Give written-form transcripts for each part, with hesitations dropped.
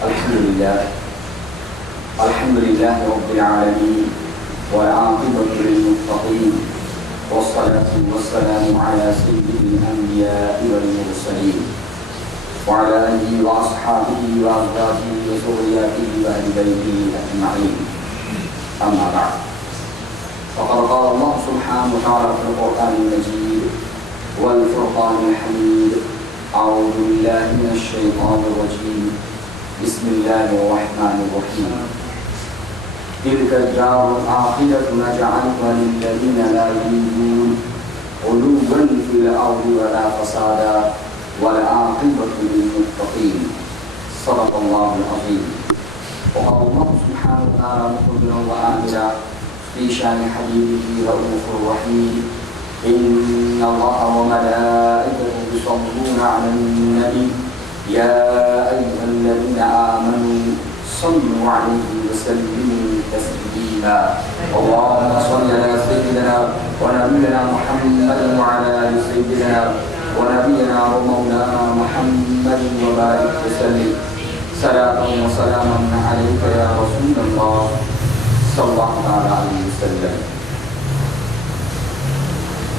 الحمد لله رب العالمين والعاقبة للمتقين والصلاة والسلام على سيد الأنبياء والمرسلين وعلى آله وأصحابه وأزواجه وذرياته وأهل بيته أجمعين. أما بعد، فقد قال الله سبحانه وتعالى في القرآن المجيد والفرقان الحميد: أعوذ بالله من الشيطان الرجيم، بسم الله الرحمن الرحيم. تلك الدار الآخرة نجعلها للذين لا يريدون علوا في الأرض ولا فسادا والعاقبة للمتقين. صدق الله العظيم. وقال الله سبحانه وتعالى مخبرا وآمرا في شأن حبيبه رؤوف رحيم: إن الله وملائكته يصلون على النبي يا أيها الذين آمنوا صلوا عليه وسلموا تسليما. اللهم صل على سيدنا ونبينا محمد وعلى آل سيدنا ونبينا ومولانا محمد وبارك وسلم صلاة وسلاما عليك يا رسول الله صلى الله عليه وسلم.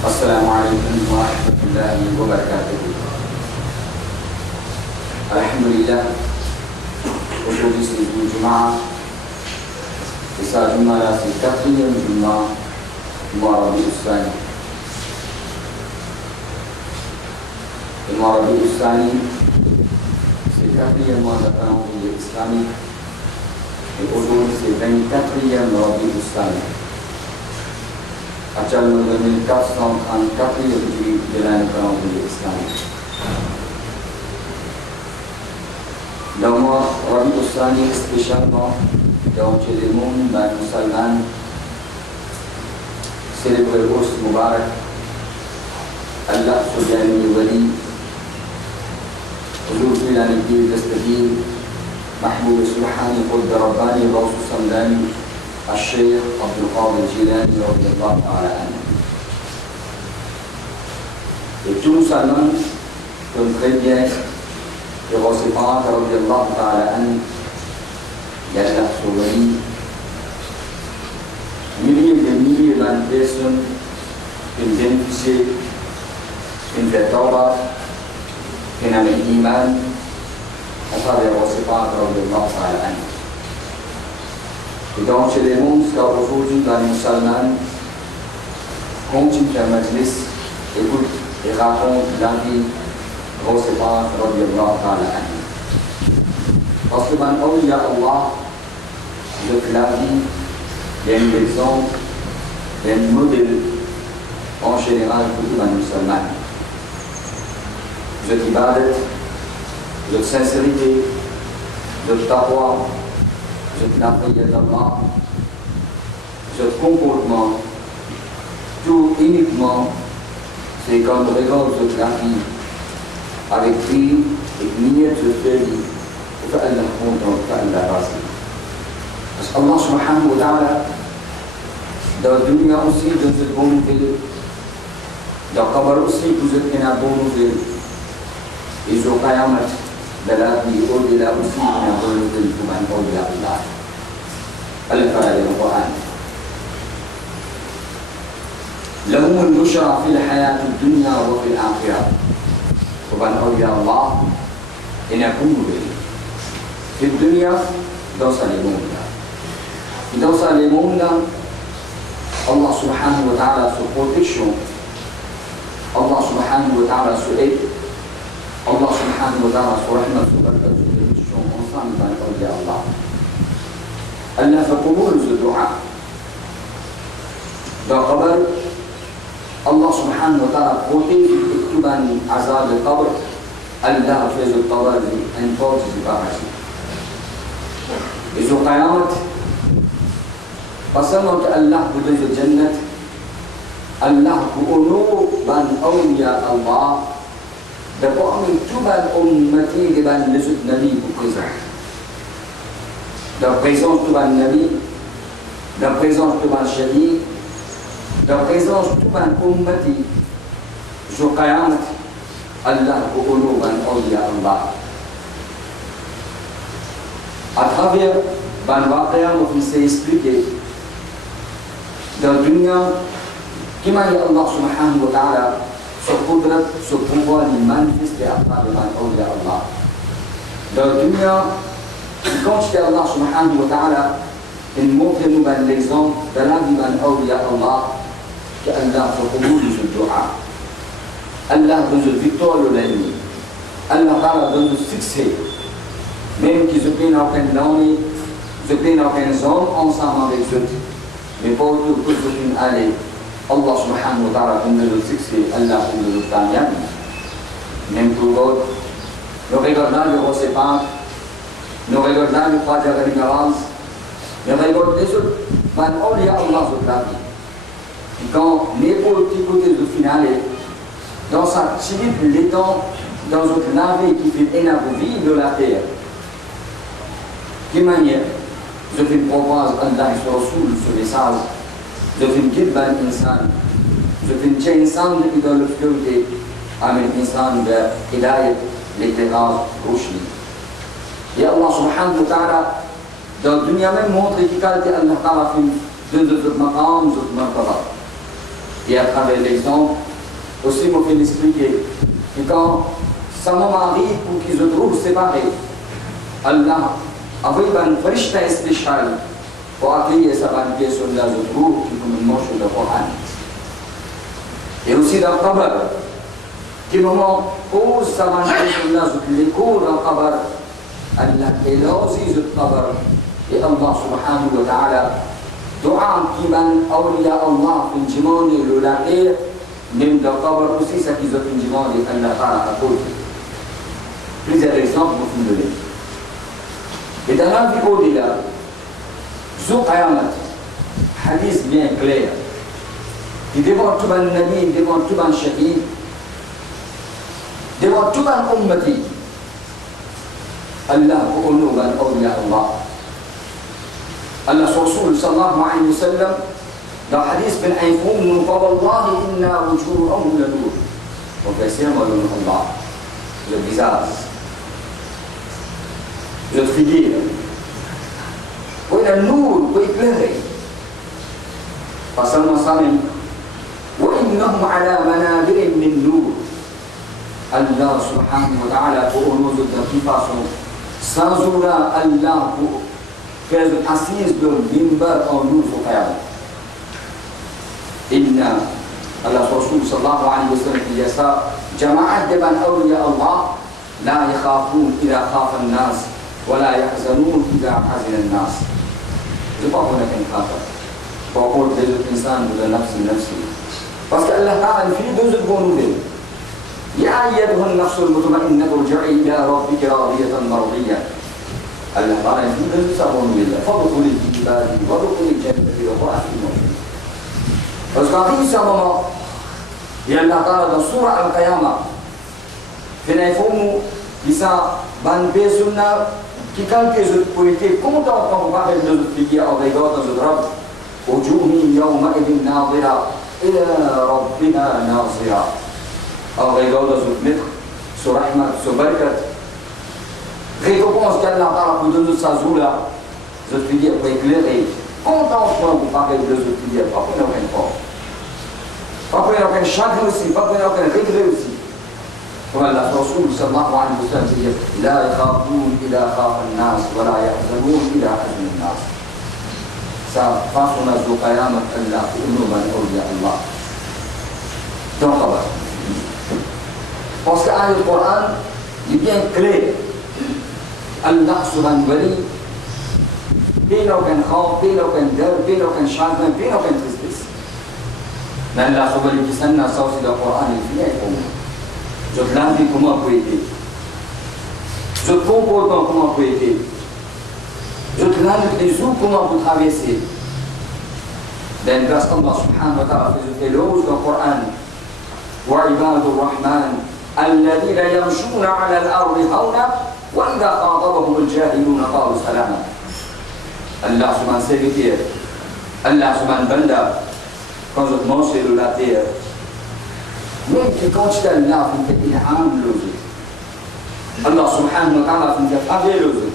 السلام عليكم ورحمة الله وبركاته. الحمد لله. وجود سيد الجمعة رسالة على سكتي الجمعة المربي الثاني. المربي الثاني سكتي المربي الإسلامي. الأصول سبعين كتري المربي الثاني. أجل من الكسر عن كتري الجري جلان المربي الإسلامي. Nama Rabi Usani spesialnya dalam cilimun dan musalman celebrate urus mubarak Allah sujani wali huzur filan الدين تستدين محبوب سبحانه قد رباني غوث الصمداني الشيخ عبد القادر الجيلاني رضي الله تعالى عنه. Itu musalman konkretnya Rasulullah radhiyallahu ta'ala anhu ialah seorang milliers de personnes qui bénéficient d'une tawbah, d'un iman à travers Rasulullah radhiyallahu ta'ala anhu. Et donc chez les mondes qu'aujourd'hui dans les musulmans continue la majlis, écoute et raconte la vie Rasulullah radhiyallahu ta'ala anhu. Parce que dans Awliya Allah, le clavier, il y a une exemple, il y a un modèle en général pour tous les musulmans. Votre ibadat, votre sincérité, votre taqwa, votre nafiyat d'Allah, votre comportement, tout uniquement, c'est quand on regarde votre clavier avec lui et niyyat الفعل وفعل حكمته وفعل راسه. Parce qu'Allah subhanahu wa ta'ala dans la dunya aussi dans cette bonne ville, dans le qabr aussi vous êtes une bonne ville, et au qayamat de la vie au-delà aussi une bonne ville pour man au-delà Allah. Al-Qur'an al-Qur'an لهم البشرى في الحياة الدنيا وفي الآخرة. وبن أولياء الله إن يكونوا في الدنيا يصلمون الله سبحانه وتعالى سبحانه الله سبحانه وتعالى سؤال الله سبحانه وتعالى رحمة وبركة ensemble بن أولياء الله ألا فقبول الدعاء بقبر الله سبحانه وتعالى protège كتبا عذاب القبر الله فيز القبر ان فوز البركه. إذا قيامت فصلت الله بدل الجنة الله بأنور بان أولياء الله دبوا من تبان أمتي بان لزد نبي بقزة la présence de Nabi, la présence de Shahid, la présence de Ummati, sur Qayamat, Allah, Quluban, Awliya Allah. à travers Ban Waqia, on s'est expliqué dans le dunya, qui m'a dit Allah subhanahu wa ta'ala, ce qudrat, ce pouvoir, il manifeste à travers Allah. Dans le dunya, quand Allah subhanahu wa ta'ala, il montre nous l'exemple de la vie de Allah, qu'Allah se commande de ce dua. Allah donne une victoire à l'ennemi. Allah Ta'ala donne le succès. Même qu'ils ne prennent aucun langue, ils ne prennent aucun homme ensemble avec eux. Mais pour tout que je aller, Allah subhanahu wa ta'ala donne le succès, Allah donne le tamiyan. Même pour l'autre, nous regardons le recépant, nous regardons le croix de la révérence, nous regardons les autres, mais on y a Allah sur la vie. Et quand n'importe qui côté du final, dans sa chute, l'étang, dans une navire qui fait énorme vie de la terre. De quelle manière je fais une propose Allah et son Rasoul, ce message, je fais une guide à l'insan, je fais une chaîne insan de l'obscurité, à un insan de hidayat, l'éclairage, rochni. Et Allah subhanahu wa ta'ala, dans le dunya même, montre qu'il a Allah ta'ala fait deux autres maqam, deux autres martaba. Et à travers l'exemple, aussi, je vais expliquer que quand ça m'arrive pour qu'ils se trouvent séparés, Allah avait une frishta spéciale pour accueillir sa pièce sur la trouve qui nous mange le Coran. Et aussi dans le Qabr, qui moment où ça va sur la les cours dans le Qabr, Allah est là aussi le Qabr. Et Allah subhanahu wa ta'ala, dua qui man awliya Allah في الجمال l'ulakhir, même dans le Qabr aussi, ça qui ont une demande et Allah Ta'ala à cause. Plusieurs exemples pour vous donner. Et dans la vie au-delà, Zou Qayamat, hadith bien clair, qui devant tout un nabi, devant tout un shahid, devant tout un ummati, Allah pour nous, awliya Allah. Allah Rasul sallallahu alayhi wa sallam, dans le hadith ben Ayfoum, nous parlons d'Allah inna wujuhahum la nur. Donc, c'est un mot de Allah, le visage, le figure. Oui, le nur, oui, éclairé. Pas seulement ça même. وإنهم على منابر من نور. Allah subhanahu wa ta'ala pour nous de toute façon, sans aura Allah pour faire une assise de mimbar en nous au Qiyamah. إن الرسول صلى الله عليه وسلم يسا جماعة من أولياء الله لا يخافون إذا خاف الناس ولا يحزنون إذا حزن الناس. يبقى هناك خافة وقول للإنسان لنفسه نفسه بس الله تعالى في جزء قانوني يا أيها النفس المطمئنة ارجعي إلى ربك راضية مرضية. الله تعالى في جزء قانوني فادخلي في عبادي وادخلي جنتي وطاعتي الموجود. Parce qu'arrive ce moment, il y a Allah Ta'ala dans Surah Al-Qiyamah, il faut nous dire ban besuna qui quelque chose pour être content quand on parle de notre figure en regard dans notre Rabb. وجوه يومئذ ناظرة إلى ربها ناظرة. En regard dans notre maître, sur Rahmat, sur Barakat. Récompense qu'Allah Ta'ala pour donner sa zoula, notre figure pour éclairer. Contentement pour parler de notre figure, pas pour aucun fort. Pas pour aucun chagrin aussi, pas pour aucun regret aussi. Comme Allah Rasul sallallahu alayhi wa sallam dit لا يخافون إذا خاف الناس ولا يحزنون إذا حزن الناس. Ça passe on a Zou Qayamat Allah pour nous man awliya Allah. Donc voilà. Parce que le Coran est bien clair. Allah subhanahu wa ta'ala بينه وبين خوف، بينه وبين درب، بينه وبين شعب، بينه وبين تسبيس. لأن الله سبحانه يسنى صوت القرآن الفيها يقوم. جو تلامي كما كويتي. جو comportement comment كويتي. جو تلامي les comment vous traversez. لأن grâce Allah سبحانه وتعالى في الوجه القرآن وعباد الرحمن الذين يمشون على الأرض هونا وإذا خاطبهم الجاهلون قالوا سلاما. Allah subhanahu serviteur, Allah subhanahu banda, quand je mange sur la terre, même que quand tu es là, il y a un loser. Allah subhanahu wa ta'ala fait avec loser.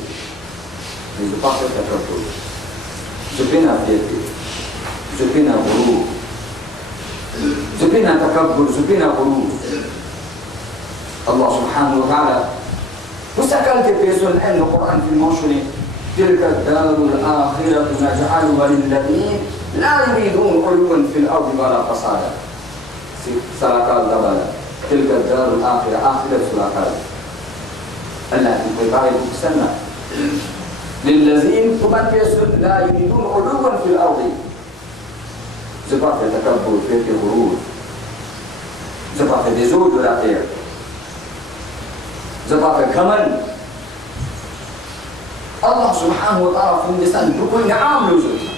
mais je passe à quelque chose. Je peine à fierté, je peine à rouleau, je peine à takabbur, je peine à rouleau. Allah subhanahu wa ta'ala, pour ça quelques personnes aiment le Coran qui mentionne تلك الدار الآخرة نجعلها للذين لا يريدون علوا في الأرض ولا فسادا. سلاكال دبلا تلك الدار الآخرة آخرة سلاكال. الله يقول السنة للذين كمان personnes لا يريدون علوا في الأرض. Je pas fait takabbur, fait ghurur. Je pas fait des eaux de la terre. Je pas fait kaman. Allah subhanahu wa ta'ala fait une descente beaucoup d'in'am aux autres.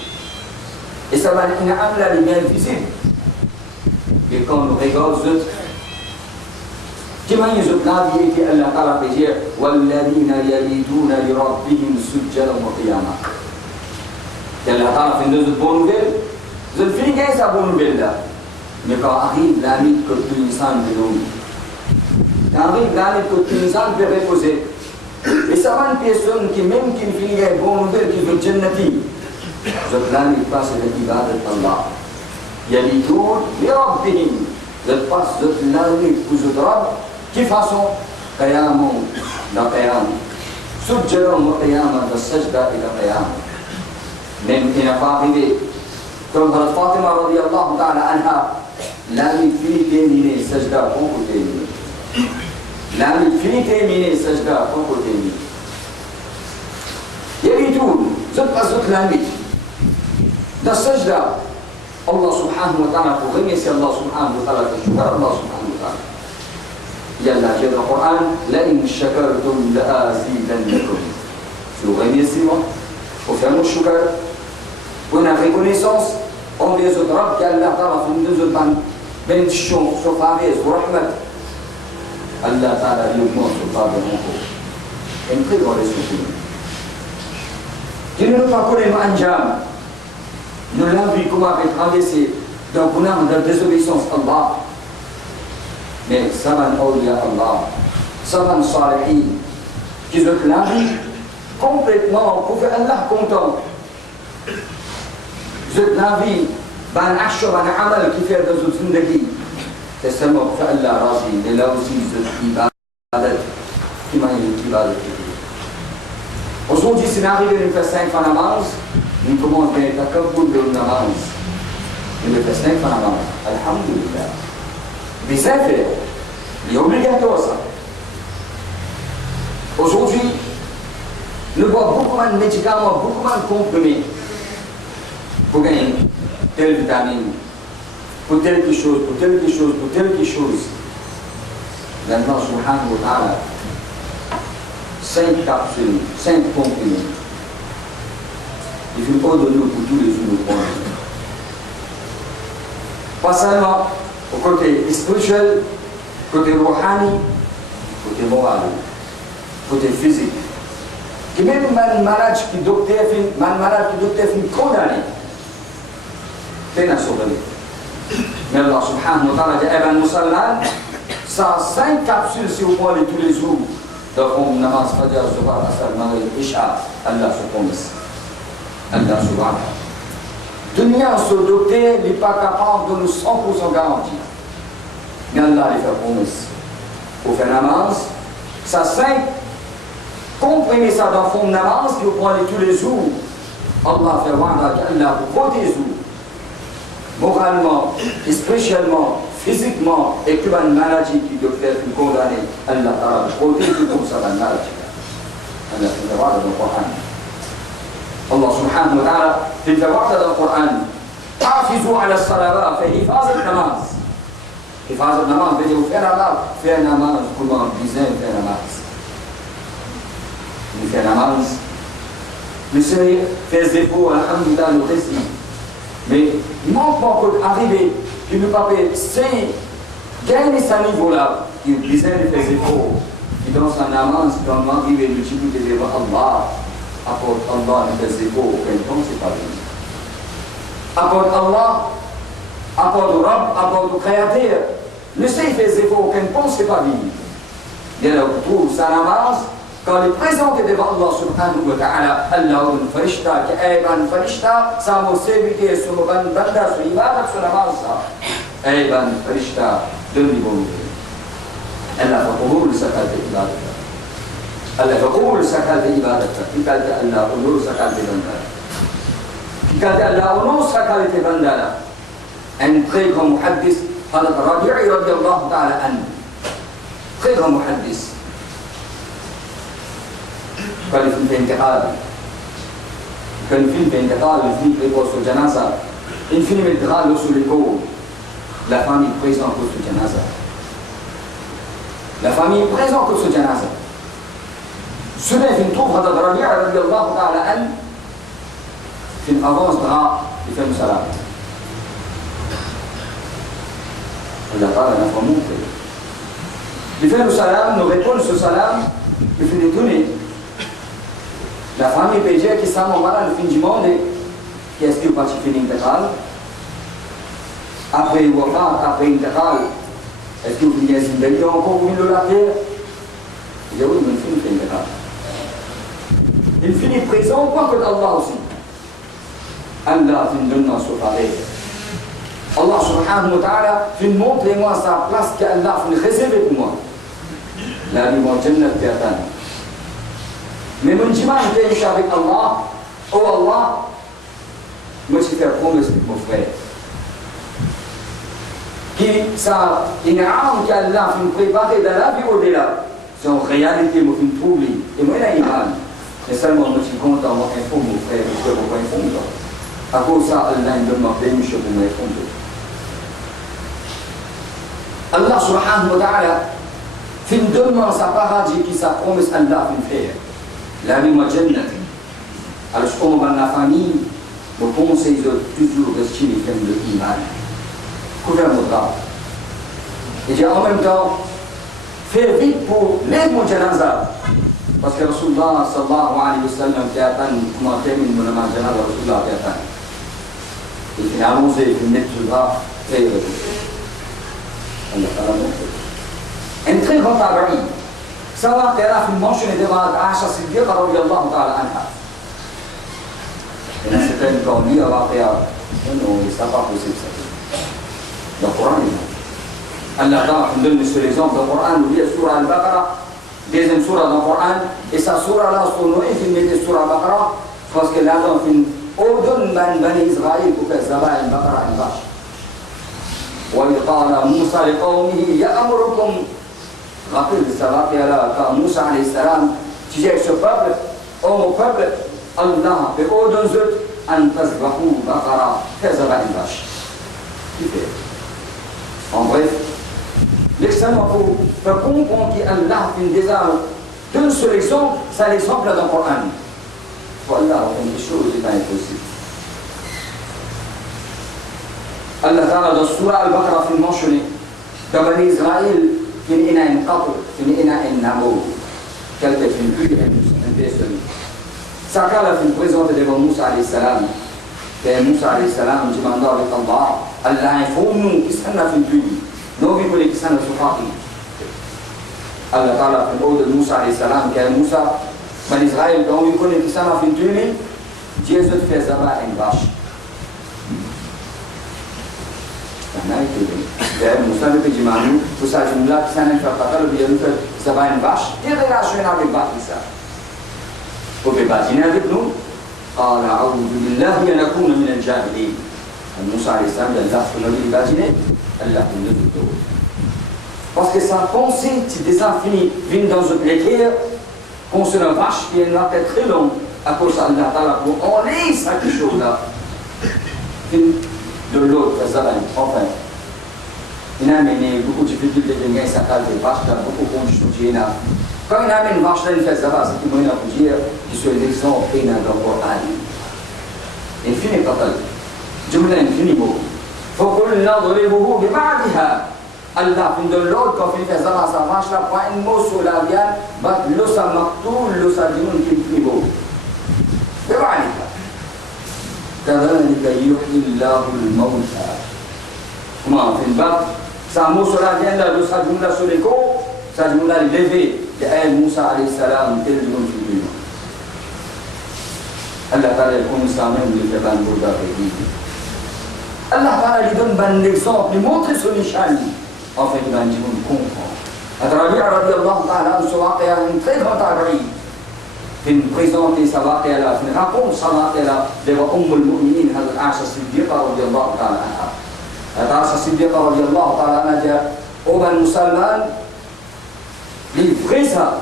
Et ça va être l'in'am là, les bien visibles. Et quand on regarde les autres, كما يجب نبي في الله تعالى بيجي والذين يبيتون لربهم سجدا وقياما. الله تعالى في deux bonnes nouvelles. Je ne finis qu'à sa bonne nouvelle là. Mais quand arrive la nuit que tout l'insan peut dormir, quand arrive la nuit que tout l'insan peut reposer, et ça va une personne qui même qui ne finit qu'à une bonne nouvelle qui veut jannati, je la nuit passe de l'ibadat d'Allah. يبيتون لربهم. Je passe de la nuit pour je drogue. كيف façon قيام لا قيام سجدا وقياما بالسجدة إلى قيام من حين فاطمة comme Fatima radiyallahu ta'ala anha l'ami fini terminé sajda pour terminer l'ami fini terminé sajda pour terminer يبيتون زد أزد l'ami dans sajda Allah subhanahu wa ta'ala pour remercier Allah subhanahu wa ta'ala pour shukar Allah subhanahu wa ta'ala يلا جاء القرآن لئن شكرتم لأزيدنكم. Si vous remerciez moi, vous faites mon shukar, vous avez reconnaissance envers les autres rabbes qu'Allah Ta'ala fait nous autres bénédiction sur faveur, sur rahmat. Allah Ta'ala lui augmente sur faveur encore. Une très grande leçon. Qui ne nous pas connaître Anjam, nous l'avons vu comment avait traversé dans la désobéissance à Allah. Mais saban awliya Allah, saban salihin, qui ont la vie complètement pour faire Allah content. Ils ont la vie, ban ashur, ban amal qui fait dans une zindagi. C'est seulement pour faire Allah razi, mais là aussi ils ont ibadat, qui m'a dit ibadat. Aujourd'hui, si nous arrivons à faire 5 fois namaz, nous commençons à faire takabbur de namaz. Nous faire 5 fois namaz. Alhamdulillah. Bien fait, il est obligatoire ça. Aujourd'hui, nous voyons beaucoup de médicaments, beaucoup de comprimés pour gagner telle vitamine, pour quelque chose, pour quelque chose, pour quelque chose. Allah subhanahu wa ta'ala, 5 capsules, 5 comprimés. Il faut pas donner pour tous les jours. Pas seulement au côté spirituel, côté rouhani, côté moral, côté physique. Et même un malade qui docteur fin condamné, peine à sauver. Mais Allah subhanahu wa ta'ala dit Ibn Musalman, ça 5 capsules si vous prenez tous les jours, donc on namaz fajr, zuhar, asr, maghrib, isha, Allah se promise. Allah subhanahu. Dunia, ce docteur n'est pas capable de nous 100% garantir. Mais Allah lui fait promesse. Pour faire namaz, ça 5 comprimez ça dans fond de namaz que vous prenez tous les jours. Allah fait wa'ada qu'Allah vous protéger moralement, spirituellement, physiquement, et que une maladie qui doit être condamnée, Allah vous protège comme ça la maladie. Allah fait wa'ada dans le Coran. Allah subhanahu wa ta'ala في الوعد القرآن حافظوا على الصلوات في حفاظ النماز حفاظ النماز بدي faire namaz comment disait faire namaz il fait namaz le Seigneur fait des efforts alhamdulillah nous réussit mais il manque encore d'arriver qu'il ne peut pas c'est gagner ce niveau là il disait fait des efforts qui dans sa namaz quand on arrive le chibu devant Allah apporte Allah des efforts aucun temps c'est pas bien. Apporte Allah, apporte le Rabb, apporte le Créateur. Ne sait faire des efforts, aucun pense, c'est pas bien. Il y a le retour, sa namaz, quand il est présenté devant Allah subhanahu wa ta'ala, Allah ou une farishta, qui est une farishta, ça m'a sévité sur le banda, sur l'ibadat, sur la massa. Eh ben, farishta, de niveau. Allah fa qubul sakat ibadatka. Allah fa qubul sakat ibadatka. Qui قال Allah qubul sakat ibadatka. Qui قال Allah qubul sakat ibadatka. Un très grand muhaddis, Hadith Rabi'i radiyallahu ta'ala anhu. Très grand muhaddis. Quand il fait intihal, quand il fait intihal, il fait pour ce janaza, il finit de mettre sur les corps. La famille présente pour ce janaza. La famille présente pour ce janaza. Soudain, il trouve Hadith Rabi'i radiyallahu ta'ala anhu, il avance drap, il fait un salam. Allah Ta'ala n'a pas montré. Il fait le salam, nous répond ce salam, il fait des tournées. La famille peut dire qu'ils sont à la fin du monde, qu'est-ce que vous participez à l'intégral? Après Wafat, après l'intégral, est-ce que vous venez à une encore vous le laver? Il dit oui, mais il finit l'intégral. Il finit présent, pas que Allah aussi. Allah finit de nous séparer. Allah subhanahu wa ta'ala finit montrez-moi sa place qu'Allah finit réservée pour moi. La vie mon jannat biatan. Mais mon dimanche, je suis avec Allah. Oh Allah, moi je fais promesse avec mon frère. Qui ça, il y a un qui Allah finit préparé dans la vie au-delà. C'est en réalité, moi je finis trouver. Et moi, il y a une image. Et seulement, moi je suis content, moi je informe mon frère, je suis informé. À cause de ça, Allah me demande de m'informer pour m'informer. Allah subhanahu wa ta'ala fin demande sa paradis qui sa promesse Allah fin faire. La vie ma jannat. Alors je commence dans la famille, je conseille toujours de se faire de l'iman. Couvert mon temps. Et en même temps, faire vite pour les mon janaza. Parce que Rasulullah sallallahu alayhi wa sallam qui attend comment termine mon janaza, Rasulullah qui attend. Il fait annoncer, il fait mettre le bras, très un très grand tabi'i. سواء ترى في المنشن دماغ عائشة الصديقة رضي الله تعالى عنها. إن certaines قومية واقعة إنه يستطيع possible. Le Coran. Allah Ta'ala nous donne sur l'exemple du Coran, nous dit Surah Al-Baqarah, deuxième surah dans le Coran, et sa surah là, son nom est filmé de Surah Al-Baqarah, parce que là, on fait Odun Bani Israël pour faire Zabah Al-Baqarah Al-Bash. وإذ قال موسى لقومه يأمركم rappelez de ça là quand Moussa alayhi salam disait ce peuple oh mon peuple Allah fait ordonne an tazbahu baqara kazaba une vache. En bref, l'examen pour faire comprendre qu'Allah fait déjà d'un seul exemple, c'est l'exemple dans le Coran. Voilà, quelque chose n'est pas impossible. Allah Ta'ala dans Surah Al-Baqarah fait mentionner dans Bani Israël في إناء قطر في إناء نمو quelqu'un fait une pluie un personne ça cala fait présenter devant Moussa alayhi salam et Moussa alayhi salam demande avec Allah Allah informe-nous qui s'en a fait une pluie nous vivons les qui s'en a souffert Allah Ta'ala fait l'ordre de Moussa alayhi salam que Moussa Bani Israël quand on connaît qui s'en a fait une pluie Dieu se fait Zabah une vache Musa ne peut dire Manu, pour ça, je me lave, ça ne fait pas le bien, ça va une vache, et relation avec ça. Vous pouvez imaginer avec nous, قال أعوذ بالله أن أكون من الجاهلين. Moussa alayhi salam, Allah peut imaginer, Allah peut le dire. Parce que sa pensée, si des infinis viennent dans une écrire, concernant une vache qui est une tête très longue, à cause d'Allah Ta'ala, pour enlever ça quelque chose là. De l'autre, enfin, il a amené beaucoup de difficultés de gagner sa case de vache, beaucoup de choses. Quand il a amené une vache, il fait ça, c'est qu'il m'a dit que ce sont les exemples dans le Coran. Infini قتل جملة infini mot. فقلنا ضربه ببعضها. Allah fin de l'autre quand il fait ça, sa vache là prend un mot sur la viande, bat l'os à marteau, l'os à dinoun qui est beau. ببعضها. كذلك يحيي الله الموتى. Comment on fait une barre? Ça mot sur la viande là, l'os à dinoun là sur les côtes, Ça dit, on a levé de Moussa alayhi salam, tel du monde figure. Allah Ta'ala comme ça même, il fait un beau d'arrêt. Allah Ta'ala lui donne un exemple, il montre son échelle. En fait, il va dire, on comprend. Rabi'a radiallahu ta'ala, ce waqia une très grande arrêt. Il présente sa waqia là, il raconte sa waqia là, devant al-Mu'minin, Aisha Siddiqa radiallahu ta'ala anha. Aisha Siddiqa radiallahu ta'ala anha dit, ô ben musulman, les vrais ça,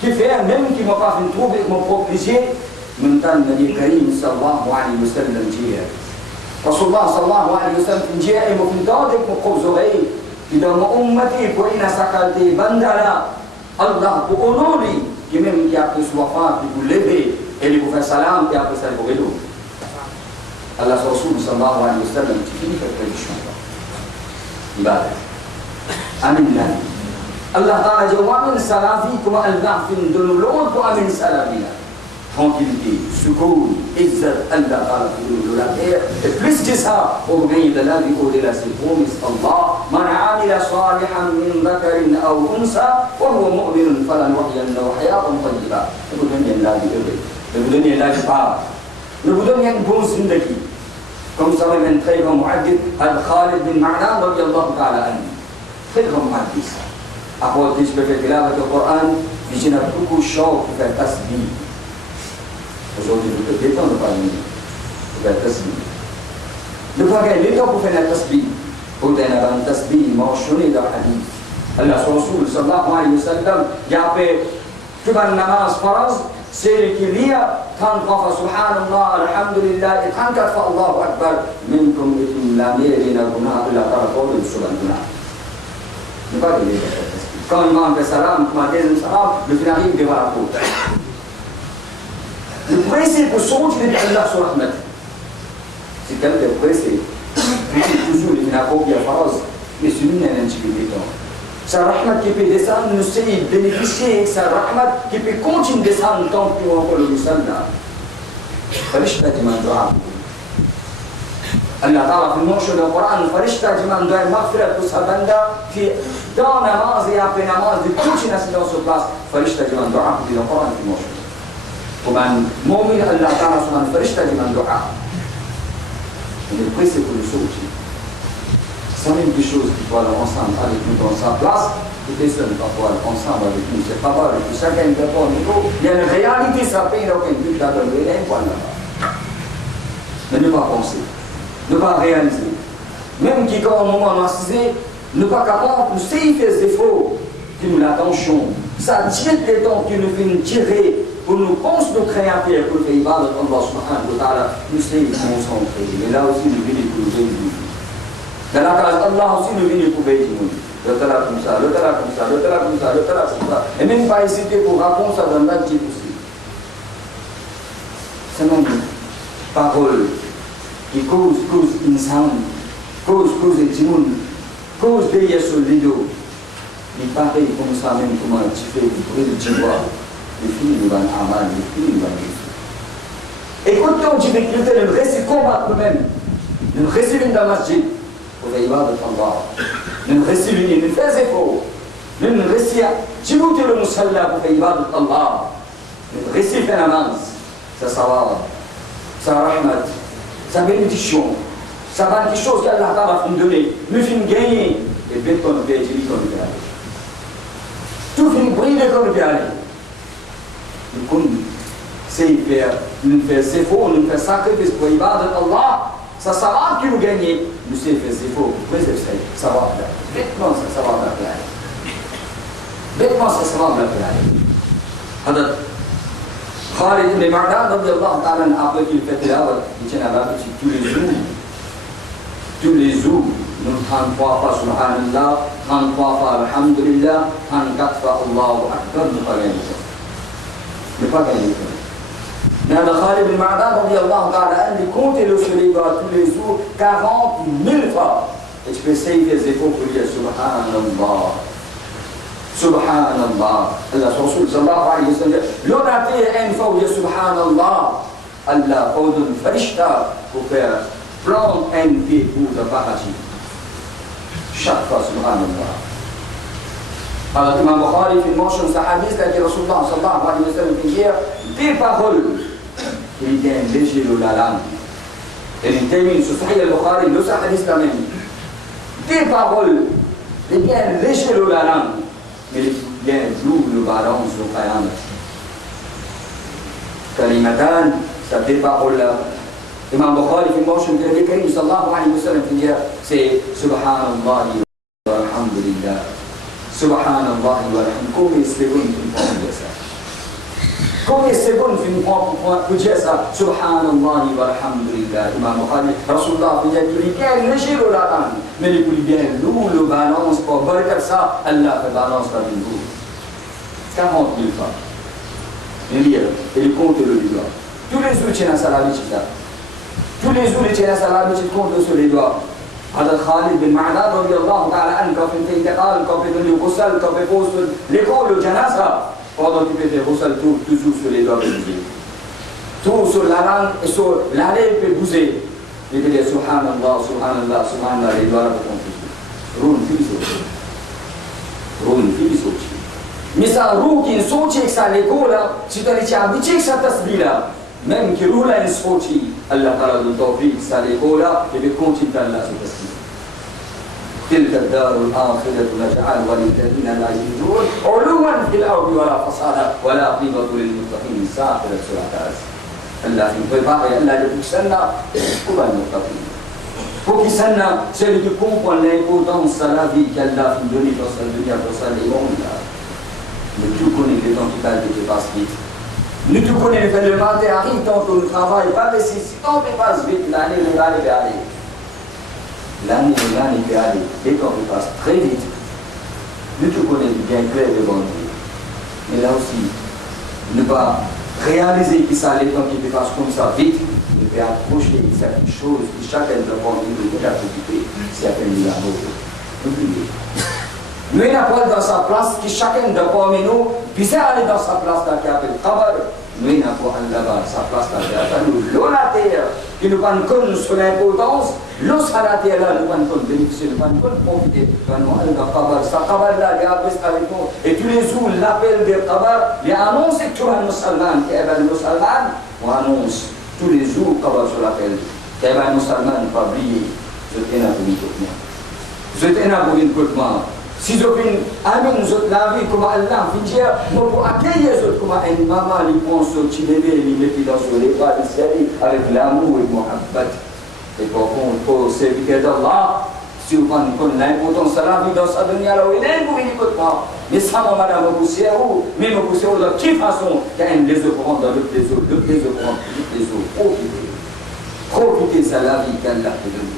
qui fait même qui m'a pas fait trouver mon propre plaisir, maintenant, Nabi Karim sallallahu alayhi wa sallam dit, Rasulullah sallallahu alayhi wa sallam dit, et mon temps avec mon propre oreille, qui dans mon ummati pour une sakalté bandala, Allah pour honorer, qui même qui a pris son enfant, qui vous lever, et lui vous faire salam, et après ça, il vous rédo. Allah Rasul sallallahu alayhi wa sallam, tu finis faire prédiction. Ibadah. Amin. Allah Ta'ala dit, wa min salafi, comme Allah fin de nous l'autre, wa min salafina. Tranquillité, secours, exerce Allah Ta'ala de la terre. Et plus que ça, au gagner de la vie, au-delà, c'est promis Allah. Man amila salihan min dhakarin aw unsa, wa huwa mu'minun falanuhyiyannahu hayatan tayyiba. Ne vous donnez la vie heureuse. Ne vous donnez la vie par. Ne vous donnez une bonne zindagi. Comme ça, même un très grand muhaddith, Al-Khalid bin Ma'nan, radiyallahu ta'ala anhu. Très grand muhaddith. Après, je peux faire tilawa du Coran, j'ai beaucoup de choses pour faire tasbih. Aujourd'hui, je peux détendre par nous pour faire tasbih. Ne pas gagner le temps pour faire la tasbih. Pour faire la tasbih, mentionné dans le hadith. Allah Rasul sallallahu alayhi wa sallam, il y a fait que la namaz faraz, c'est qui lit 33 fois Subhanallah, Alhamdulillah, et 34 fois Allahu Akbar, même comme la mère et la guna, Allah parle de Subhanallah. Ne pas gagner le temps. Quand l'imam fait salam, quand il deuxième salam, le final arrive devant la côte. Le pressé pour sortir d'Allah sur Rahmat. C'est quelqu'un de pressé. Toujours le final qui a phrase, mais celui-là n'a pas de temps. C'est Rahmat qui peut descendre, nous sommes bénéficier, c'est Rahmat qui peut continuer de descendre tant qu'on encore le Musalla. فليش من دعاء الله تعالى في المنشر القرآن فرشتة من دعاء مغفرة تسهبندا في dans namaz et après namaz, de toute une assistance sur place, فرشتة من دعاء في القرآن في المنشر. ومن مؤمن الله تعالى سبحانه فرشتة من دعاء. On est pressé pour le sortir. C'est même des choses qui doivent aller ensemble avec nous dans sa place, et des seuls parfois ensemble avec nous. C'est pas mal, chacun ne peut pas au niveau. Il y a une réalité, ça paye aucun but à donner, un point là-bas. Mais ne pas penser, ne pas réaliser. Même qui, quand au moment narcisé, ne pas capable, nous sait faire des défauts, qui nous l'attention. Ça tire les temps qui nous fait tirer pour nous penser nos créateurs, pour le faire ibadat Allah subhanahu wa ta'ala, nous sait concentrer. Mais là aussi, nous venons pour nous. Dans la case Allah aussi, nous venons pour veiller du monde. Le tala comme ça, le tala comme ça, le tala comme ça, le tala comme ça. Et même pas hésiter pour raconter ça dans l'âge aussi. C'est non parole qui cause insane, cause du monde, cause derrière sur le dos. Il pareil comme ça même comment tu fais pour le jiwa. Les filles nous van amal, les filles nous van vivre. Et quand on dit que le reste combattre nous-mêmes, nous recevons dans la masjid. وعبادة الله من غسل من فازفه من غسل جبوت المصلى وعبادة الله من غسل في نماز صواب رحمة bénédiction ça va quelque chose qu'Allah va nous donner nous finissons gagner et bien qu'on peut dire qu'on peut aller tout finit briller qu'on peut aller nous connaissons c'est faire nous faire c'est faux nous faire sacrifice pour ibadat Allah. Ça va que nous gagnons, nous savons faire des efforts, ça va faire. Bêtement, ça va faire. Bêtement, ça va faire. هذا خالد بن معدان رضي الله تعالى عنه après qu'il fait tilawat, il tient à la tous les jours, nous 33 fois subhanallah, 33 fois alhamdulillah, 34 fois Allahu Akbar, ne pas gagner. Ne pas gagner. Mais Khalid bin Ma'dan, il compte le soleil tous les jours 40 000 fois. Et tu peux essayer des efforts pour dire Subhanallah. Subhanallah. Allah Rasul sallallahu alayhi wa sallam. L'on a fait une fois où il dit Subhanallah. Allah ordonne farishta pour faire prendre un pied pour le paradis. Chaque fois Subhanallah. Alors, Imam Bukhari fait une mention de ce hadith, là, dit Rasulullah sallallahu alayhi wa sallam, qui dit des paroles qui viennent léger de la langue. Et les témoins, ce Sahih al-Bukhari, le hadith là même. Des paroles qui viennent léger de la langue, mais qui viennent lourd le balance de Qiyamah. Kalimatan, ça des paroles là. Imam Bukhari fait une mention de Nabi Karim sallallahu alayhi wa sallam, qui dit c'est Subhanallah wa alhamdulillah. Subhanallah wa alhamdulillah. Combien de secondes pour dire ça? Combien de secondes pour dire ça? Subhanallah wa alhamdulillah. Imam Bukhari, Rasulullah, il dit bien léger le langue, mais il dit bien lourd le balance. Pour barrer ça, Allah fait balance la vie. 40 000 fois. Il lit, il compte le livre. Tous les jours, il y a un salami. Tous les jours, il y a un salami qui compte sur les doigts. هذا خالد بن معدان رضي الله تعالى عنه quand il fait intégrale, quand il donne le ghusl, quand il pose l'école, le janaza, pendant qu'il fait le ghusl, toujours sur les doigts peut bouger. Tout sur la langue et sur la lèvre peut bouger. Il peut dire Subhanallah, Subhanallah, Subhanallah, les doigts là pour confuser. Roule philosophe. Roule philosophe. Mais ça roule qui est sorti avec ça l'école là, si tu as habitué avec ça tasbih là, même qui roule à une sortie, Allah Ta'ala donne tawfiq, ça l'école là, et bien continue Allah ce tasbih. تلك الدار الآخرة نجعلها للذين لا يؤمنون علوا في الأرض ولا فسادا ولا عقبة للمتقين ساخرة سورة Allah ne peut pas, Allah ne peut pas, pourquoi ne pas? Pour qu'il s'en a, celui qui comprend l'importance de la vie qu'Allah a donnée dans sa vie, dans sa vie, mais tu connais les temps qui passent vite. Nous tu connais le matin arrive, tantôt le travail, pas mais si tant que passe vite, l'année va aller. L'année peut aller, les temps passent très vite. Nous tu connais bien clair devant nous. Mais là aussi, ne pas réaliser que ça, les temps qui passent comme ça vite, ne peut approcher certaines choses que chacun de nous est déjà occupé, c'est à peine la mort. N'oubliez. Nous n'avons pas dans sa place, que chacun de nous puisse aller dans sa place qui appelle Khabar. Nous n'avons pas là-bas sa place qui appelle l'eau la terre, qui nous va nous connaître sur l'importance, l'eau sur la terre là, nous va nous bénéficier, nous va nous profiter, nous allons aller dans Khabar. Sa Khabar là, il y a avec nous, et tous les jours, l'appel de Khabar, il y a annoncé que tu es un musulman, qui est un musulman, on annonce tous les jours Khabar sur l'appel, qui est un musulman, pas oublier, je tiens à vous dire tout. Je tiens à vous dire tout. Si je viens à nous la vie comme Allah vient dire, moi pour accueillir les autres comme une maman qui pense au petit bébé, il met dans les bras de série avec l'amour et le muhabbat. Et pour servir d'Allah, si vous connaissez l'importance de la vie dans sa dunya, là où il est, vous ne dites pas. Mais ça, madame, vous poussez où? Mais vous poussez où? De quelle façon? Il y a un désœuvrant dans le désœuvrant, le désœuvrant, le désœuvrant. Profitez de la vie qu'Allah te donne.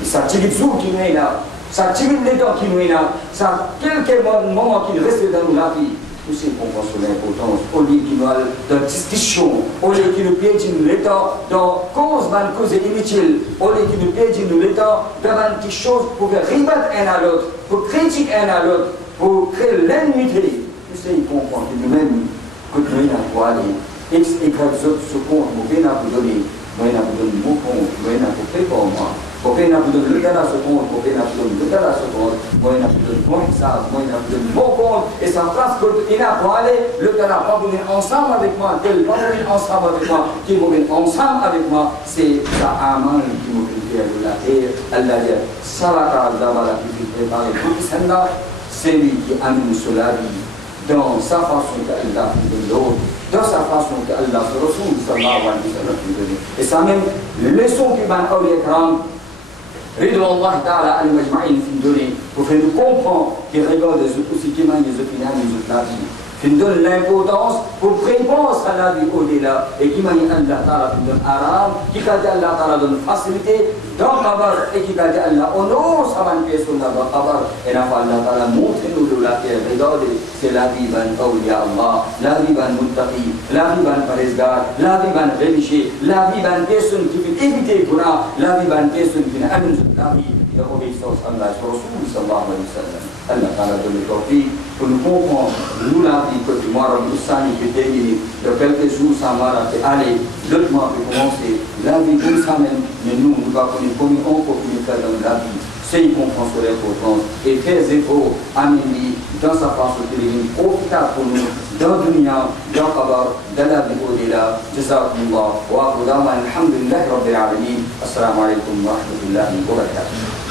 Et ça, tu dis tout qui est là. Ça tire les temps qui nous est là, ça quelques moments qui restent dans la vie. Tout ce qu'on pense sur l'importance, au lieu qu'il nous a dans discussion, au lieu qu'il nous piétine le temps dans cause inutile, au lieu qu'il nous piétine le temps dans des choses pour rebattre un à l'autre, pour critiquer un à l'autre, pour créer l'ennemité. Tout ce qu'on comprend que nous-mêmes, que nous avons pour aller, X, Y, Z, ce compte, nous venons vous donner, nous venons vous donner mon compte, nous venons vous faire pour moi. Porque na vida do cara se com, porque na vida do cara se com, moi na vida do moi ça, moi na vida do bon compte et ça place que il a pas aller, le cara pas venir ensemble avec moi, tel pas venir ensemble avec moi, qui vont ensemble avec moi, c'est ça aman qui me fait de la terre, Allah dit salaka d'abala qui fait préparer tout ça, c'est lui qui amène cela dans sa façon qu'Allah fait de l'autre. Dans sa façon qu'Allah se ressource, sallallahu alayhi wa sallam. Et ça même, leçon qui va en l'écran, Ridwan Allah Ta'ala al-Majma'in fin donné, pour faire nous comprendre qu'ils regardent les autres aussi qui mènent les autres finales, les autres la vie. Fin donne l'importance pour prépenser à la vie au-delà et qui mène Allah Ta'ala fin donne arabe, qui a dit Allah Ta'ala donne facilité dans Khabar et qui a dit Allah honore sa bonne personne dans Khabar et n'a pas Allah Ta'ala montre-nous de la terre. Regardez, c'est la vie ban awliya Allah, la vie ban muttaqi, la vie ban paresgar, la vie ban religieux, la vie ban personne qui veut éviter Guna, la vie ban personne qui n'a amen la vie de obéissance à Allah, Rasul sallallahu alayhi wa sallam. Allah Ta'ala donne le tawfiq pour nous comprendre, nous la vie que du mois de Sani qui est terminé, de quelques jours ça m'a fait aller, l'autre mois peut commencer, la vie comme ça même, mais nous ne pas connaître comment on peut faire dans la vie. C'est une comprendre sur l'importance et faire efforts à mener dans sa face profitable pour nous, dans le dunya, dans la vie au-delà. Jazakumullah wa aqul da'wana alhamdulillahi rabbil alamin. Assalamu alaikum wa rahmatullahi wa barakatuh.